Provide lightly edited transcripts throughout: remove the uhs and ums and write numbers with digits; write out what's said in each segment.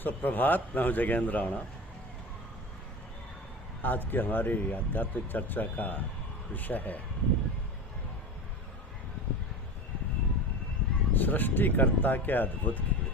सुप्रभात। मैं हूँ जगेंद्र राणा। आज की हमारी आध्यात्मिक चर्चा का विषय है सृष्टिकर्ता के अद्भुत खेल।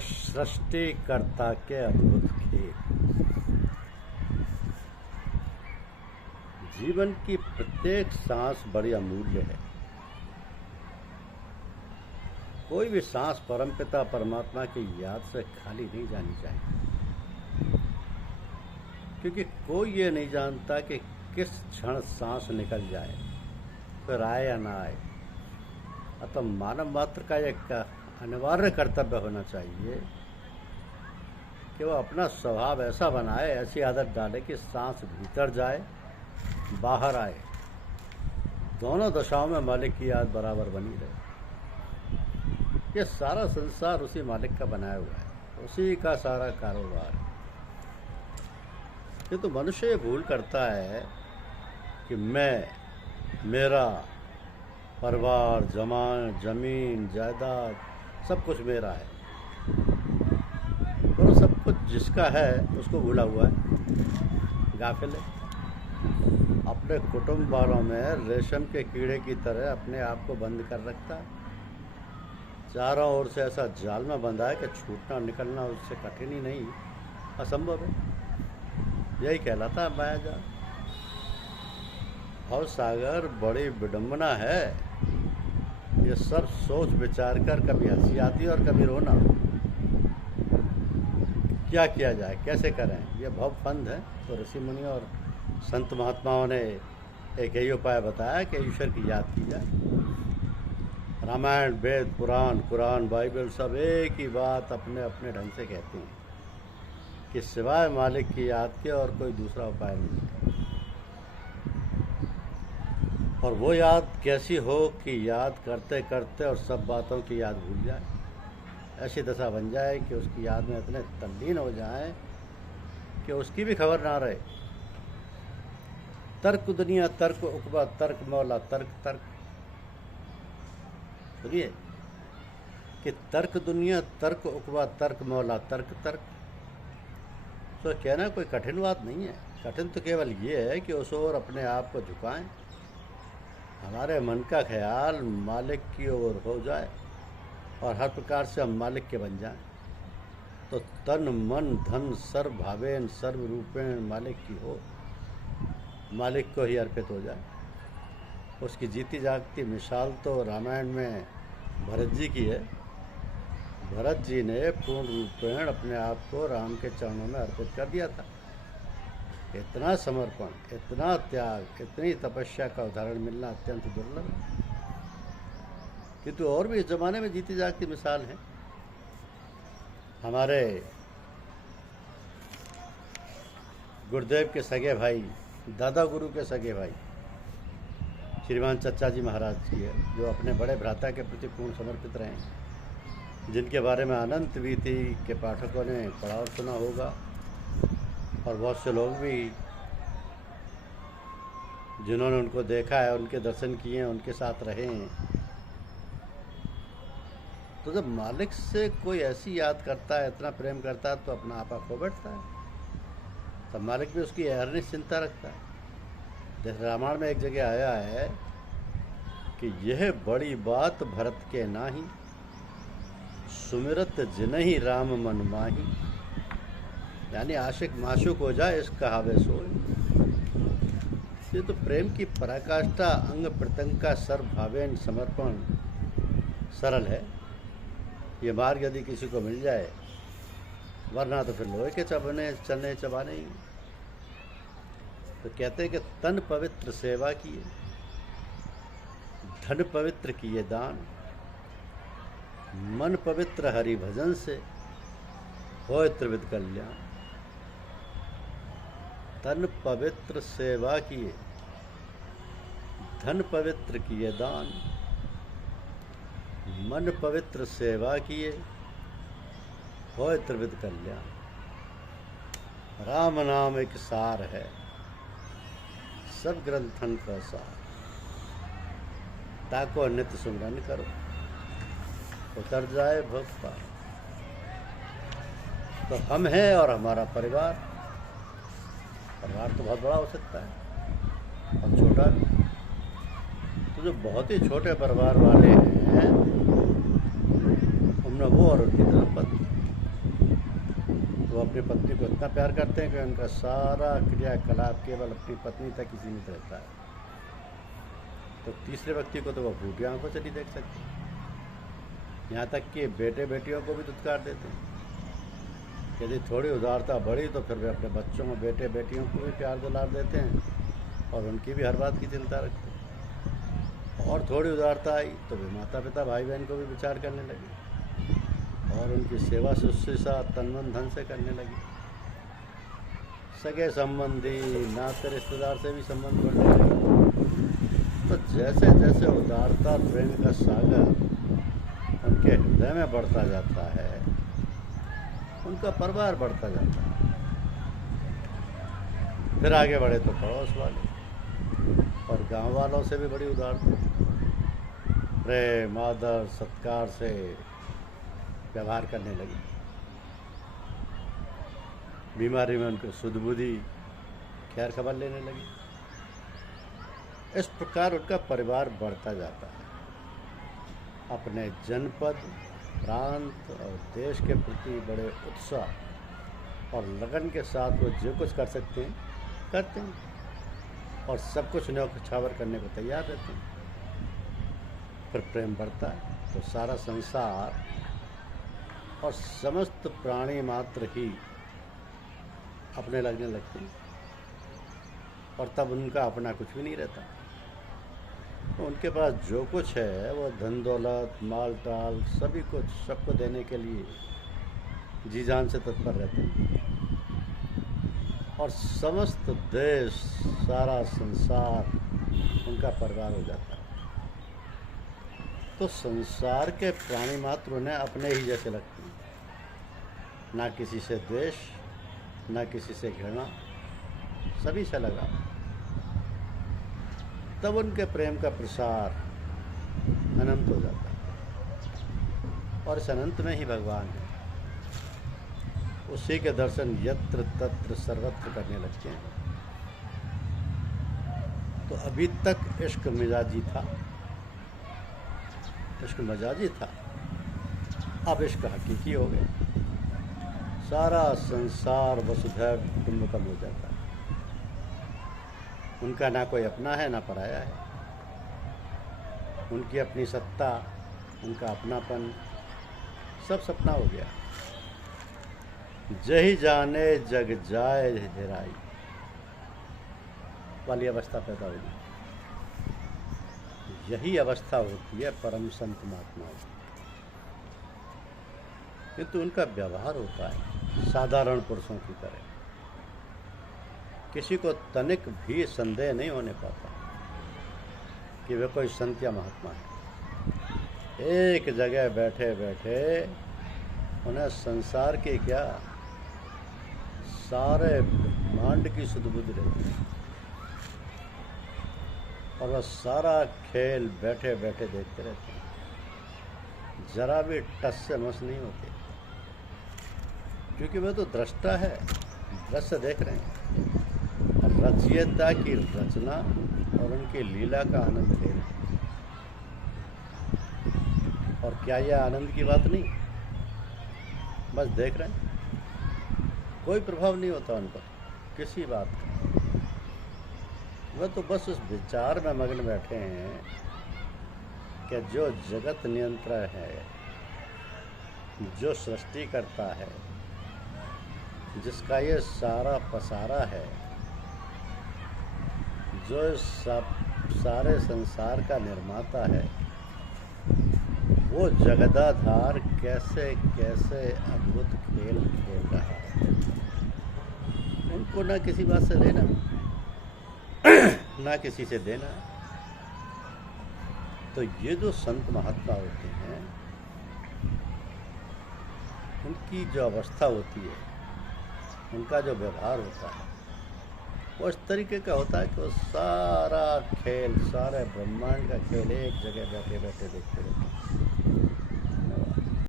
सृष्टिकर्ता के अद्भुत खेल। जीवन की प्रत्येक सांस बड़ी अमूल्य है। कोई भी सांस परमपिता परमात्मा की याद से खाली नहीं जानी चाहिए, क्योंकि कोई ये नहीं जानता कि किस क्षण सांस निकल जाए, फिर आए या ना आए। अतः मानव मात्र का एक अनिवार्य कर्तव्य होना चाहिए कि वह अपना स्वभाव ऐसा बनाए, ऐसी आदत डाले कि सांस भीतर जाए बाहर आए, दोनों दशाओं में मालिक की याद बराबर बनी रहे। ये सारा संसार उसी मालिक का बनाया हुआ है, उसी का सारा कारोबार है। ये तो मनुष्य ये भूल करता है कि मैं, मेरा, परिवार, जमीन जायदाद सब कुछ मेरा है, और सब कुछ जिसका है उसको भूला हुआ है, गाफिल है। अपने कुटुंब वालों में रेशम के कीड़े की तरह अपने आप को बंद कर रखता है। चारों ओर से ऐसा जाल में बंधा है कि छूटना निकलना उससे कठिन ही नहीं, असंभव है। यही कहलाता है मायाजाल। भव सागर बड़ी विडंबना है। ये सब सोच विचार कर कभी हंसी आती है और कभी रोना। क्या किया जाए, कैसे करें? ये भव फंद है। तो ऋषि मुनि और संत महात्माओं ने एक यही उपाय बताया कि ईश्वर की याद की जाए। रामायण, वेद, पुराण, कुरान, बाइबल सब एक ही बात अपने अपने ढंग से कहते हैं कि सिवाय मालिक की याद के और कोई दूसरा उपाय नहीं। और वो याद कैसी हो कि याद करते करते और सब बातों की याद भूल जाए, ऐसी दशा बन जाए कि उसकी याद में इतने तल्लीन हो जाए कि उसकी भी खबर ना रहे। तर्क दुनिया तर्क उकबा तर्क मौला तर्क तर्क। सुनिए कि तर्क दुनिया तर्क उकबा तर्क मौला तर्क तर्क। तो कहना कोई कठिन बात नहीं है। कठिन तो केवल ये है कि उस ओर अपने आप को झुकाएं, हमारे मन का ख्याल मालिक की ओर हो जाए और हर प्रकार से हम मालिक के बन जाएं। तो तन मन धन सर्व भावेन सर्व रूपेण मालिक की हो, मालिक को ही अर्पित हो जाए। उसकी जीती जागती मिसाल तो रामायण में भरत जी की है। भरत जी ने पूर्ण रूपेण अपने आप को राम के चरणों में अर्पित कर दिया था। इतना समर्पण, इतना त्याग, इतनी तपस्या का उदाहरण मिलना अत्यंत दुर्लभ है। किंतु और भी इस जमाने में जीती जागती मिसाल है। हमारे गुरुदेव के सगे भाई, दादा गुरु के सगे भाई श्रीमान चच्चा जी महाराज की है, जो अपने बड़े भ्राता के प्रति पूर्ण समर्पित रहे, जिनके बारे में अनंत वीति के पाठकों ने पढ़ा और सुना होगा, और बहुत से लोग भी जिन्होंने उनको देखा है, उनके दर्शन किए हैं, उनके साथ रहे हैं। तो जब मालिक से कोई ऐसी याद करता है, इतना प्रेम करता है, तो अपना आपा खो बैठता है। तब मालिक भी उसकी अहरनिश चिंता रखता है। जैसे रामायण में एक जगह आया है कि यह बड़ी बात भरत के नाही, सुमिरत जिनहि राम मन माही। यानी आशिक माशूक हो जाए, इस कहावे सोए। ये तो प्रेम की पराकाष्ठा, अंग प्रत्यंग का सर्वभावेन समर्पण सरल है। ये मार्ग यदि किसी को मिल जाए, वरना तो फिर लोहे के चने चबाने ही। तो कहते हैं कि तन पवित्र सेवा किए, धन पवित्र किए दान, मन पवित्र हरि भजन से होए त्रिविध कल्याण। तन पवित्र सेवा किए, धन पवित्र किए दान, मन पवित्र सेवा किए होए त्रिविध कल्याण। राम नाम एक सार है, सब ग्रंथन का सार, ताको नित्य सुमरन करो। उतर जाए भोग पार। तो हम हैं और हमारा परिवार। परिवार तो बहुत बड़ा हो सकता है और छोटा भी। तो जो बहुत ही छोटे परिवार वाले हैं, उनमें वो और उनकी धर्मपत्नी, वो अपनी पत्नी को इतना प्यार करते हैं कि उनका सारा क्रियाकलाप केवल अपनी पत्नी तक ही सीमित रहता है। तो तीसरे व्यक्ति को तो वो फूटी आंखों से नहीं देख सकते। यहाँ तक कि बेटे बेटियों को भी दुत्कार देते हैं। यदि थोड़ी उदारता बढ़ी तो फिर वे अपने बच्चों में बेटे बेटियों को भी प्यार दुलार देते हैं और उनकी भी हर बात की चिंता रखते हैं। और थोड़ी उदारता आई तो वे माता पिता भाई बहन को भी विचार करने लगे और उनकी सेवा शुश्रूषा तन मन धन से करने लगी। सगे संबंधी नाते रिश्तेदार से भी संबंध बढ़ने लगे। तो जैसे जैसे उदारता प्रेम का सागर उनके हृदय में बढ़ता जाता है, उनका परिवार बढ़ता जाता है। फिर आगे बढ़े तो पड़ोस वाले और गांव वालों से भी बड़ी उदारता, प्रेम आदर सत्कार से व्यवहार करने लगी। बीमारी में उनको सुध बुद्धि खैर खबर लेने लगी। इस प्रकार उनका परिवार बढ़ता जाता है। अपने जनपद, प्रांत और देश के प्रति बड़े उत्साह और लगन के साथ वो जो कुछ कर सकते हैं करते हैं और सब कुछ न्यौछावर करने को तैयार रहते हैं। फिर प्रेम बढ़ता है तो सारा संसार और समस्त प्राणी मात्र ही अपने लगने लगते हैं और तब उनका अपना कुछ भी नहीं रहता। तो उनके पास जो कुछ है वो धन दौलत माल टाल सभी कुछ सबको देने के लिए जी जान से तत्पर रहते हैं और समस्त देश सारा संसार उनका परिवार हो जाता है। तो संसार के प्राणी मात्र उन्हें अपने ही जैसे लगते हैं, ना किसी से द्वेष ना किसी से घृणा, सभी से लगा। तब उनके प्रेम का प्रसार अनंत हो जाता है और इस अनंत में ही भगवान है। उसी के दर्शन यत्र तत्र सर्वत्र करने लगते हैं। तो अभी तक इश्क मिजाजी था, इश्क मजाजी था, अब इश्क हकीकी हो गया। सारा संसार वसुधैव कुटुंबकम हो जाता है। उनका ना कोई अपना है ना पराया है। उनकी अपनी सत्ता, उनका अपनापन सब सपना हो गया। जही जाने जग जाए हेराई वाली अवस्था पैदा होगी। यही अवस्था होती है परम संत महात्माओं की। किंतु उनका व्यवहार होता है साधारण पुरुषों की तरह। किसी को तनिक भी संदेह नहीं होने पाता कि वे कोई संत या महात्मा है। एक जगह बैठे बैठे उन्हें संसार के क्या सारे ब्रह्मांड की सुध-बुध रहती है और वह सारा खेल बैठे बैठे देखते रहते हैं। जरा भी टस से मस नहीं होते क्योंकि वे तो दृष्टा है, दृश्य देख रहे हैं। रचयिता की रचना और उनकी लीला का आनंद ले रहे हैं। और क्या यह आनंद की बात नहीं, बस देख रहे हैं। कोई प्रभाव नहीं होता उन पर किसी बात का। वह तो बस उस विचार में मग्न बैठे हैं कि जो जगत नियंत्रण है, जो सृष्टि करता है, जिसका ये सारा पसारा है, जो सारे संसार का निर्माता है, वो जगदाधार कैसे कैसे अद्भुत खेल खेल रहा है। उनको ना किसी बात से लेना ना किसी से देना। तो ये जो संत महात्मा होते हैं, उनकी जो अवस्था होती है, उनका जो व्यवहार होता है, वो इस तरीके का होता है कि वो सारा खेल, सारे ब्रह्मांड का खेल एक जगह बैठे बैठे देखते रहते हैं।